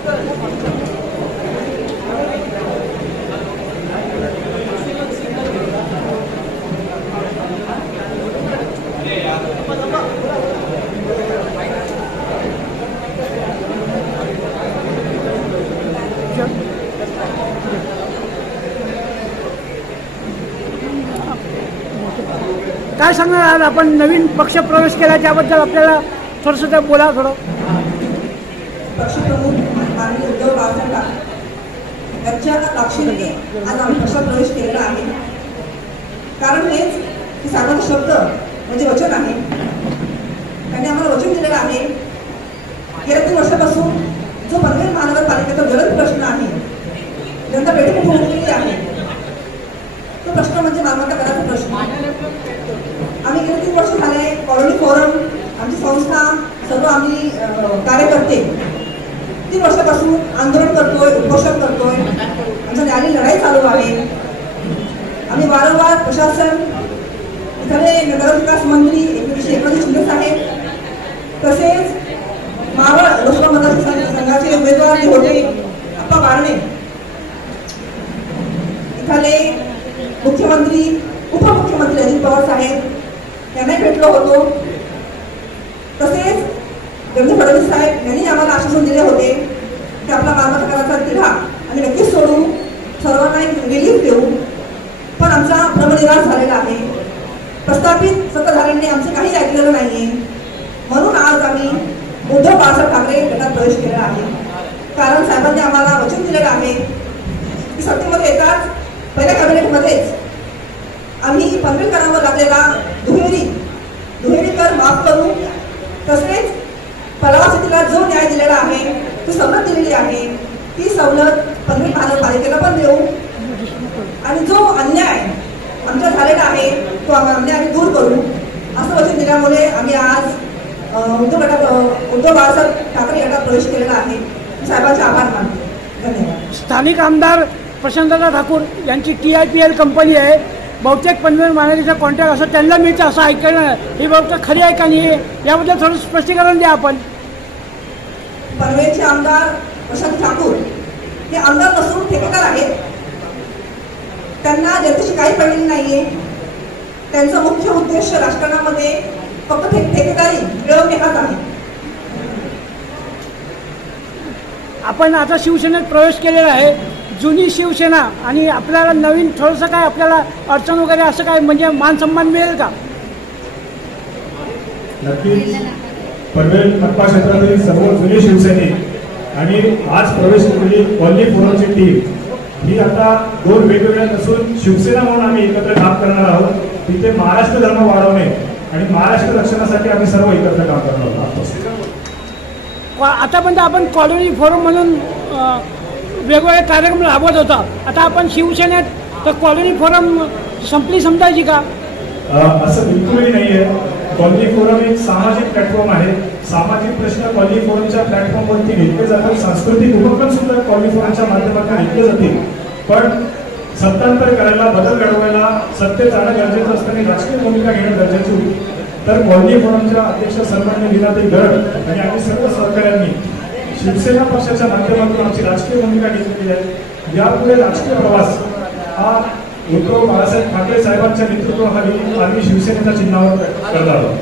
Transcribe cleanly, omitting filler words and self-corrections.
काय सांगणार आज आपण नवीन पक्ष प्रवेश केला त्याबद्दल आपल्याला थोडंसं ते बोला थोडं. पक्षप्रमुख माननीय उद्धव बाळासाहेब ठाकरे यांच्या लाक्षणिके आज आम्ही पक्षात प्रवेश केलेला आहे. कारण हेच की साहेबांचा शब्द म्हणजे वचन आहे. त्यांनी आम्हाला वचन दिलेलं आहे. गेल्या 3 वर्षापासून जो पनवेल महानगरपालिकेचा ज्वलंत प्रश्न आहे, जनता बैठक होऊन गेली आहे, तो प्रश्न म्हणजे मालमत्ता कराचा प्रश्न. आम्ही गेले 3 वर्ष झाले कॉलनी फोरम, आमची संस्था, सर्व आम्ही कार्यकर्ते 3 वर्षापासून आंदोलन करतोय, उपोषण करतोय. आमची न्यायालयीन लढाई चालू आहे. आम्ही वारंवार प्रशासन, इथले नगरविकास मंत्री एकनाथ शिंदे साहेब, तसेच मावळ लोकसभा मतदारसंघाचे उमेदवार जे होते अप्पा बारणे, इथले मुख्यमंत्री, उपमुख्यमंत्री अजित पवार साहेब यांनाही भेटलो होतो. तसेच देवेंद्र फडणवीस साहेब यांनी आम्हाला आश्वासन दिले होते की आपला मालमत्ता कराचा तिढा आम्ही नक्कीच सोडू, सर्वांना एक रिलीफ देऊ. पण आमचा भ्रमनिराश झालेला आहे. प्रस्थापित सत्ताधाऱ्यांनी आमचं काही ऐकलेलं नाहीये. म्हणून आज आम्ही उद्धव बाळासाहेब ठाकरे गटात प्रवेश केलेला आहे. कारण साहेबांनी आम्हाला वचन दिलेलं आहे की सत्तेमध्ये येताच पहिल्या कॅबिनेटमध्येच आम्ही पनवेलकरांवर लागलेला दुहेरी कर माफ करू. तसेच पलावा जो न्याय दिलेला आहे, ती सवलत दिलेली आहे, ती सवलत पनवेल महानगरपालिकेला पण देऊ. आणि जो अन्याय आमच्या झालेला आहे तो अन्याय आम्ही दूर करू, असं वचन दिल्यामुळे आम्ही आज उद्धव बाळासाहेब ठाकरे गटात प्रवेश केलेला आहे. साहेबांचे आभार मानतो. धन्यवाद. स्थानिक आमदार प्रशांतदा ठाकूर यांची TIPL कंपनी आहे. बहुतेक पनवेल महानगरीचा कॉन्ट्रॅक्ट असं त्यांना मिळतं असं ऐकणं, ही बहुतेक खरी आहे का नाही, याबद्दल थोडं स्पष्टीकरण द्या आपण. पनवेलचे आमदार प्रशांत ठाकूर हे आमदार नसून ठेकेदार आहेत. त्यांना जनतेची काही पडलेली नाहीये. त्यांचा मुख्य उद्देश राजकारणामध्ये फक्त ठेकेदारी मिळवणे हाच आहे. आपण आता शिवसेनेत प्रवेश केलेला आहे. जुनी शिवसेना आणि आपल्याला नवीन थोडंसं काय आपल्याला अडचण वगैरे असं काय म्हणजे मान सन्मान मिळेल का? नक्कीच पनवेल मनपा क्षेत्रातील सर्व जुनी शिवसैनिक आणि आज प्रवेश केलेली कॉलनी फोरमची टीम ही आता 2 वेगवेगळ्या नसून शिवसेना म्हणून आम्ही एकत्र काम करणार आहोत. तिथे महाराष्ट्र धर्म वाढवणे आणि महाराष्ट्र रक्षणासाठी आम्ही सर्व एकत्र काम करणार आहोत. आतापर्यंत आपण कॉलनी फोरम म्हणून वेगवेगळे कार्यक्रम राबवत होता. आता आपण शिवसेनेत तर कॉलनी फोरम संपली समजायची का? असं बिलकुलही नाहीये. कॉलनी फोरम एक सामाजिक प्लॅटफॉर्म आहे. सामाजिक प्रश्न कॉलनी फोरमच्या प्लॅटफॉर्मवरती घेतले जातात. सांस्कृतिक उपक्रम सुद्धा कॉलनी फोरमच्या माध्यमातून घेतले जातील. पण सत्तांतर करायला, बदल घडवायला सत्तेत जाणं गरजेचं असतं आणि राजकीय भूमिका घेणं गरजेचं होती. तर कॉलनी फोरमच्या अध्यक्ष सन्मान्य लीनाताई गरड आणि आम्ही सर्व सहकाऱ्यांनी शिवसेना पक्षाच्या माध्यमातून आमची राजकीय भूमिका घेतलेली आहे. यापुढे राजकीय प्रवास हा उद्धव बाळासाहेब ठाकरे साहेबांच्या नेतृत्वाखाली आम्ही शिवसेनेच्या चिन्हावर करत आहोत.